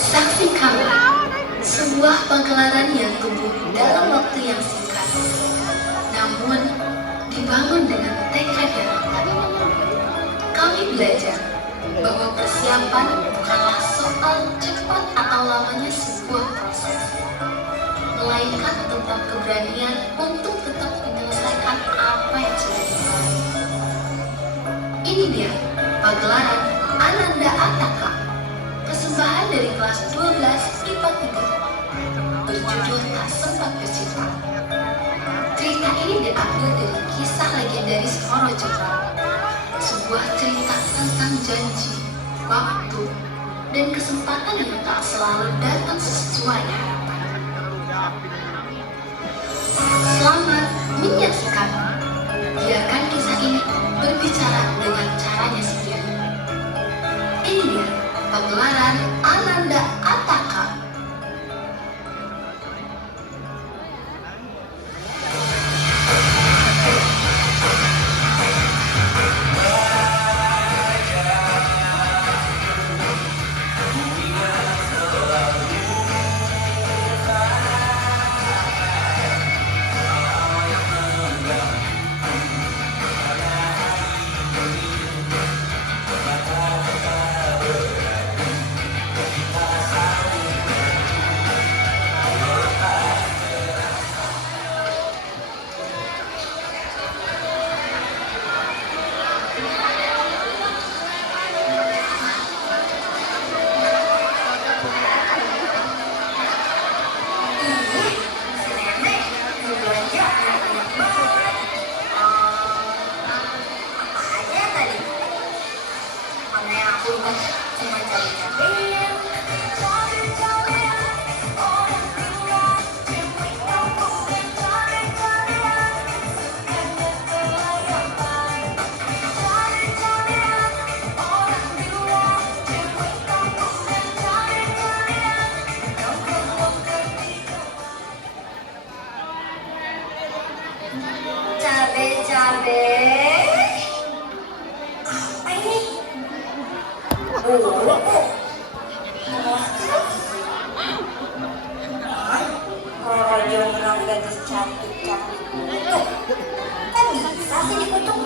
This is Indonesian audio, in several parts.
Saksikanlah sebuah pagelaran yang tumbuh dalam waktu yang singkat, namun dibangun dengan tekad yang kuat. Kami belajar bahwa persiapan bukanlah soal cepat atau lamanya sebuah proses, melainkan tentang keberanian untuk tetap menyelesaikan apa yang sudah dimulai. Ini dia pagelaran Ananda Ataka, persembahan dari kelas 12 IPA 3, berjudul Tak Sempat Bercinta. Cerita ini diambil dari kisah legendaris Roro Jonggrang, sebuah cerita tentang janji, waktu, dan kesempatan yang tak selalu datang sesuai harapan. Selamat menyaksikan. Biarkan kisah ini berbicara dengan caranya sendiri. Ini dia pagelaran Ananda Ataka. Cabe-cabe apa ini? Roro Jonggrang gadis cantik-cantik itu kan bisa sih dikutuk.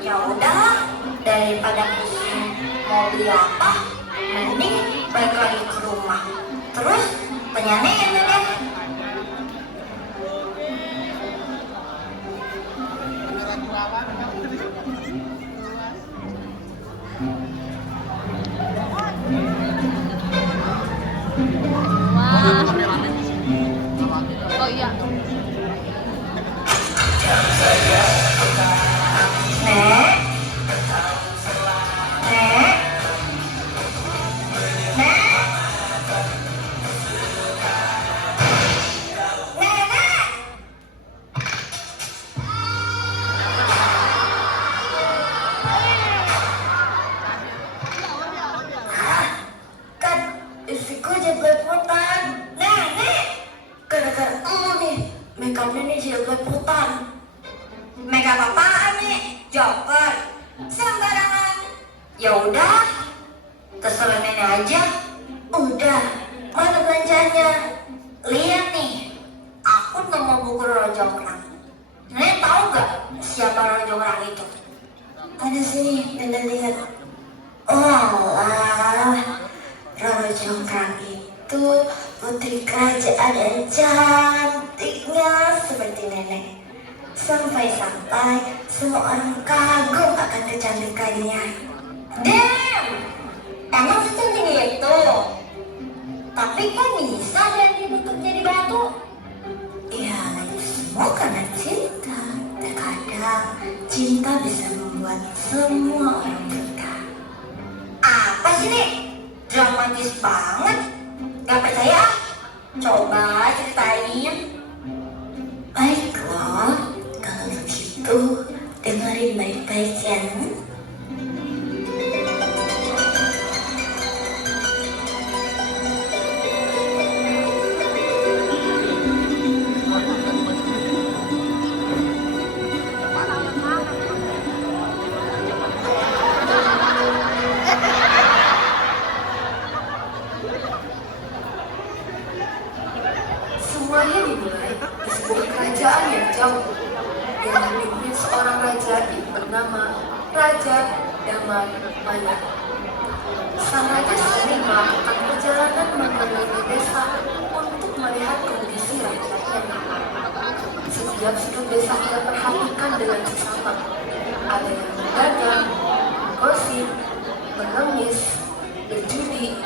Ya udah, daripada pusing mau beli apa, mending balik lagi ke rumah. Terus tanya nenek deh. Oh iya. Nek, Nek, Nek, Nenek. Kan istriku jadi belepotan. Nenek, gara-gara elu nih, makeupnya nih jadi belepotan. Makeup apaan nih? Joker, sembarangan. Ya udah, terserah nenek aja. Udah, mana belanjanya? Lihat nih, aku nemu buku Roro Jonggrang. Nenek tahu gak siapa Roro Jonggrang itu? Ada sini, nenek lihat. Oh alah, Roro Jonggrang itu putri kerajaan yang cantiknya seperti nenek. Sampai-sampai semua orang kagum akan kecantikannya. Damn! Emang secantik itu? Tapi kok bisa dia dibentuk jadi batu? Ya, itu semua karena cinta. Terkadang cinta bisa membuat semua orang buta. Apa sih nih? Dramatis banget. Gak percaya? Coba ceritain. Baiklah, kalau begitu dengerin baik-baik ya. melakukan perjalanan mengelilingi desa untuk melihat kondisi rakyatnya. Setiap sudut desa ia perhatikan dengan seksama. Ada yang berdagang, gosip, mengemis, berjudi,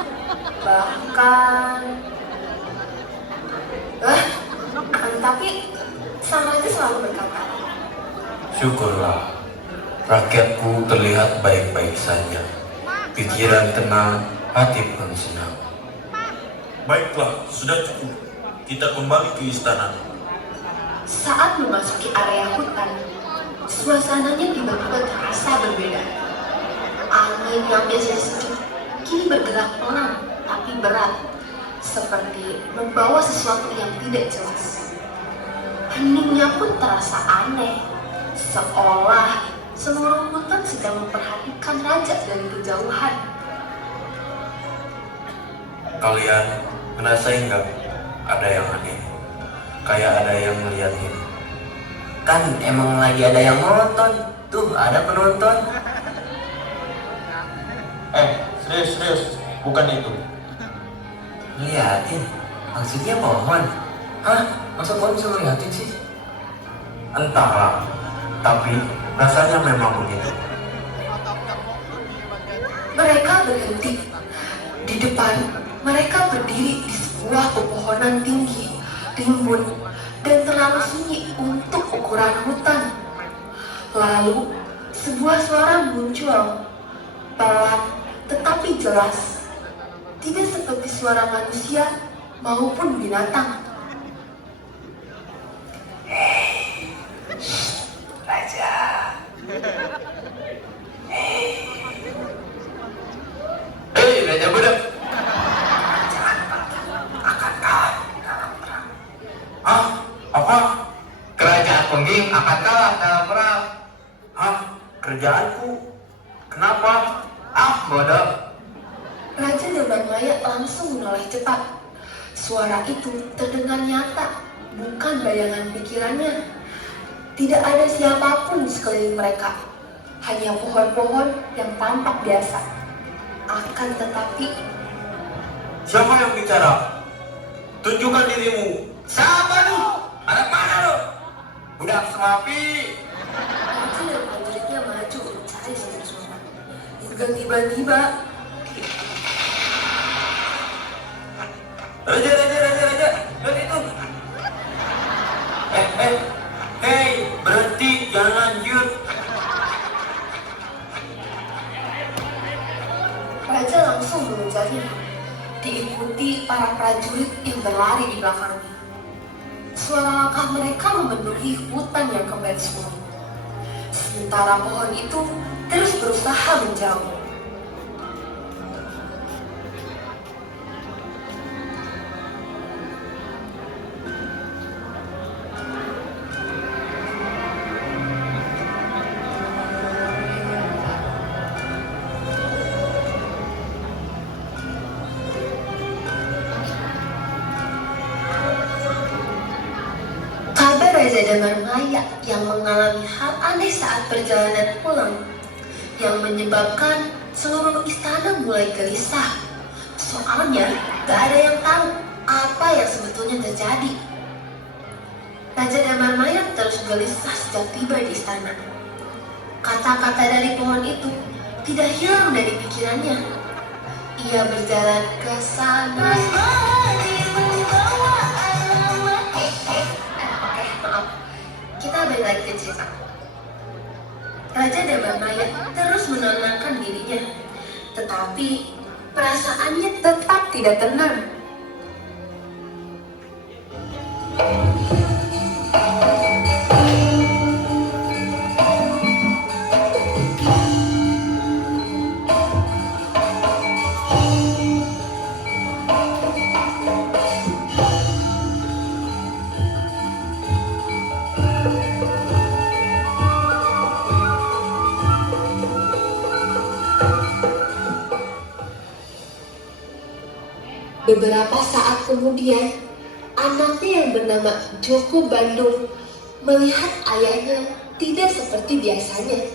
bahkan tapi sang raja selalu berkata, syukurlah, rakyatku terlihat baik-baik saja. Pikiran tenang, hati pun senang. Baiklah, sudah cukup. Kita kembali ke istana. saat memasuki area hutan, suasananya tiba-tiba terasa berbeda. Angin yang biasanya sejuk kini bergerak pelan tapi berat, seperti membawa sesuatu yang tidak jelas. Heningnya pun terasa aneh, seolah seluruh hutan sedang memperhatikan raja dari kejauhan. Kalian ngerasain nggak ada yang aneh? Kayak ada yang ngeliatin. Kan emang lagi ada yang nonton. Tuh ada penonton. Serius, bukan itu. Liatin. Maksudnya pohon. Hah? Masa pohon bisa ngeliatin sih? Entahlah, tapi rasanya memang begitu. Mereka berhenti. Di depan, mereka berdiri di sebuah pepohonan tinggi, rimbun, dan terlalu sunyi untuk ukuran hutan. Lalu, sebuah suara muncul, pelan tetapi jelas. Tidak seperti suara manusia maupun binatang. Raja. Hei, raja budak. Akankah dalam perang? Hah? Apa? Kerajaan Pengging akan kalah dalam perang. Hah? Kerjaanku? Kenapa? Bodoh. Raja Damarmaya langsung menoleh cepat. Suara itu terdengar nyata, bukan bayangan pikirannya. Tidak ada siapapun di sekeliling mereka, hanya pohon-pohon yang tampak biasa. Akan tetapi, Siapa yang bicara? Tunjukkan dirimu. Siapa lu? Anak mana lu? Budak Semapi. Raja dan prajuritnya maju mencari sumber suara. Hingga tiba-tiba, Raja. Lihat itu. Hei, berhenti, jangan lanjut. Raja langsung mengejarnya, diikuti para prajurit yang berlari di belakangnya. Suara langkah mereka memenuhi hutan yang kembali sunyi. Sementara pohon itu terus berusaha menjauh. Kabar Raja Damarmaya yang mengalami hal aneh saat perjalanan pulang, yang menyebabkan seluruh istana mulai gelisah. Soalnya gak ada yang tahu apa yang sebetulnya terjadi. Raja Damarmaya terus gelisah sejak tiba di istana. Kata-kata dari pohon itu tidak hilang dari pikirannya. Ia berjalan ke sana. Maaf, kita balik lagi ke cerita. Raja Damarmaya terus menenangkan dirinya, tetapi perasaannya tetap tidak tenang. Beberapa saat kemudian, anaknya yang bernama Joko Bandung melihat ayahnya tidak seperti biasanya.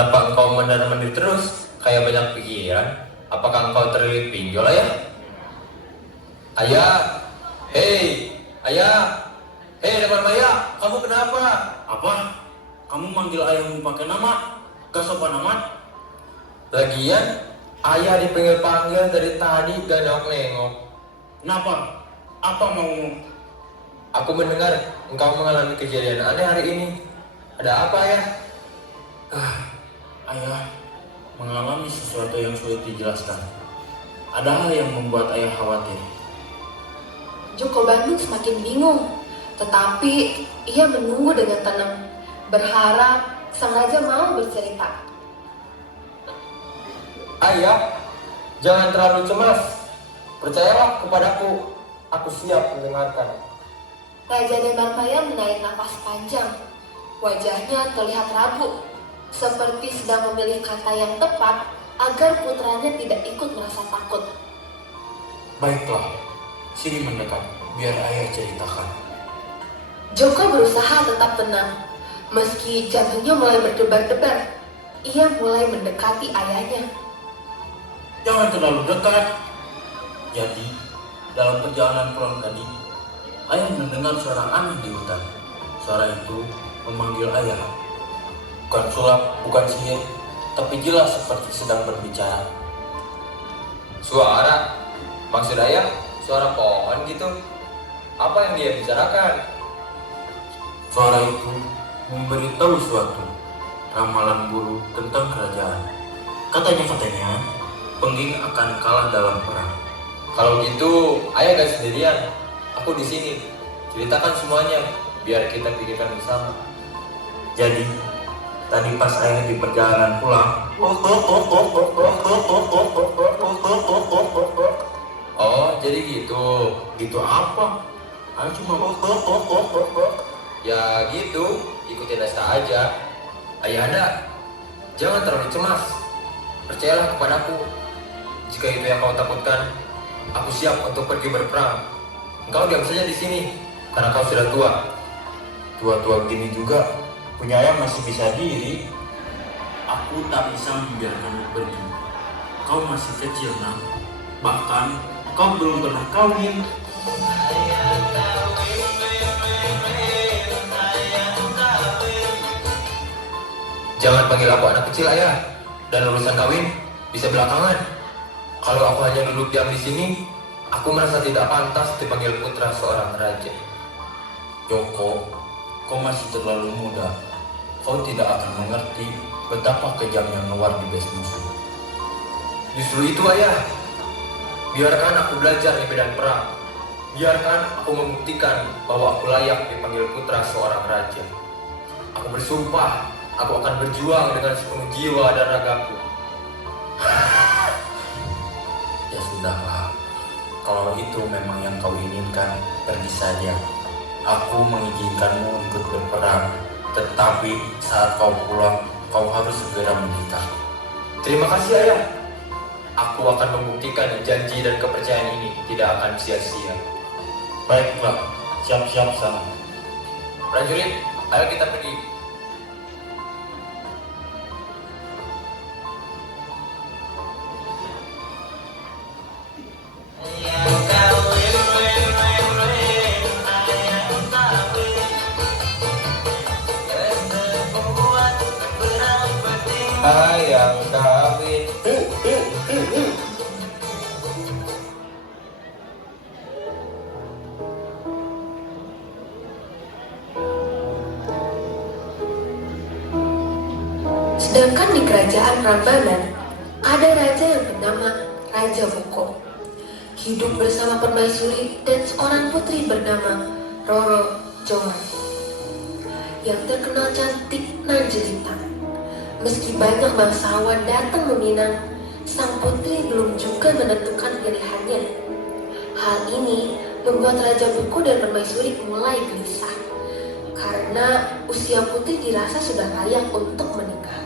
Kenapa engkau mondar-mandir terus? Kayak banyak pikiran. Apakah engkau terlilit pinjol, Ayah? Ayah! Hei! Ayah! Hei, Depan Maya! Kamu kenapa? Apa? Kamu manggil ayahmu pakai nama? Gak sopan amat. Lagian, Ayah dipanggil-panggil dari tadi gak nengok-nengok. Kenapa? Apa maumu? Aku mendengar engkau mengalami kejadian aneh hari ini. Ada apa, Ayah? Ayah mengalami sesuatu yang sulit dijelaskan. Ada hal yang membuat ayah khawatir. Joko Bandung semakin bingung, tetapi ia menunggu dengan tenang, berharap sang raja mau bercerita. Ayah, jangan terlalu cemas. Percayalah kepadaku, aku siap mendengarkan. Raja Demarpaya menarik nafas panjang. Wajahnya terlihat ragu, seperti sedang memilih kata yang tepat agar putranya tidak ikut merasa takut. Baiklah, sini mendekat, biar ayah ceritakan. Joko berusaha tetap tenang, meski jantungnya mulai berdebar-debar. Ia mulai mendekati ayahnya. Jangan terlalu dekat. Jadi, dalam perjalanan pulang tadi, ayah mendengar suara aneh di hutan. Suara itu memanggil ayah. Bukan sulap, bukan sihir, tapi jelas seperti sedang berbicara. Suara? Maksud Ayah, suara pohon gitu? Apa yang dia bicarakan? Suara itu memberitahu suatu ramalan buruk tentang kerajaan. Katanya, Pengging akan kalah dalam perang. Kalau gitu, Ayah gak sendirian. Aku di sini. Ceritakan semuanya, biar kita pikirkan bersama. Jadi, tadi pas ayah di perjalanan pulang, Oh, jadi gitu. gitu apa? Ayah cuma Ya gitu, ikutin Nesta aja. Ayahanda, jangan terlalu cemas. Percayalah kepadaku. Jika itu yang kau takutkan, aku siap untuk pergi berperang. Engkau diam saja di sini, karena kau sudah tua. tua-tua gini juga punya ayah masih bisa diri. Aku tak bisa membiarkanmu pergi. Kau masih kecil, nak. Bahkan kau belum pernah kawin. Jangan panggil aku anak kecil, Ayah. Dan urusan kawin bisa belakangan. Kalau aku hanya duduk diam di sini, aku merasa tidak pantas dipanggil putra seorang raja. Joko, kau masih terlalu muda. Kau tidak akan mengerti betapa kejamnya luar di base musuh. Justru itu, Ayah. Biarkan aku belajar di medan perang. Biarkan aku membuktikan bahwa aku layak dipanggil putra seorang raja. Aku bersumpah, aku akan berjuang dengan sepenuh jiwa dan ragaku. Ya sudahlah, kalau itu memang yang kau inginkan, pergi saja. Aku mengizinkanmu ikut berperang, tetapi saat kau pulang, kau harus segera menikah. Terima kasih, Ayah. Aku akan membuktikan janji dan kepercayaan ini tidak akan sia-sia. Baiklah, siap-siap sana. Prajurit, ayo kita pergi. Ayang kawin. Sedangkan di kerajaan Prambanan, ada raja yang bernama Raja Boko. Hidup bersama permaisuri dan seorang putri bernama Roro Joman, yang terkenal cantik nan jelita. Meski banyak bangsawan datang meminang, sang putri belum juga menentukan pilihannya. Hal ini membuat Raja Boko dan permaisuri mulai gelisah, karena usia putri dirasa sudah layak untuk menikah.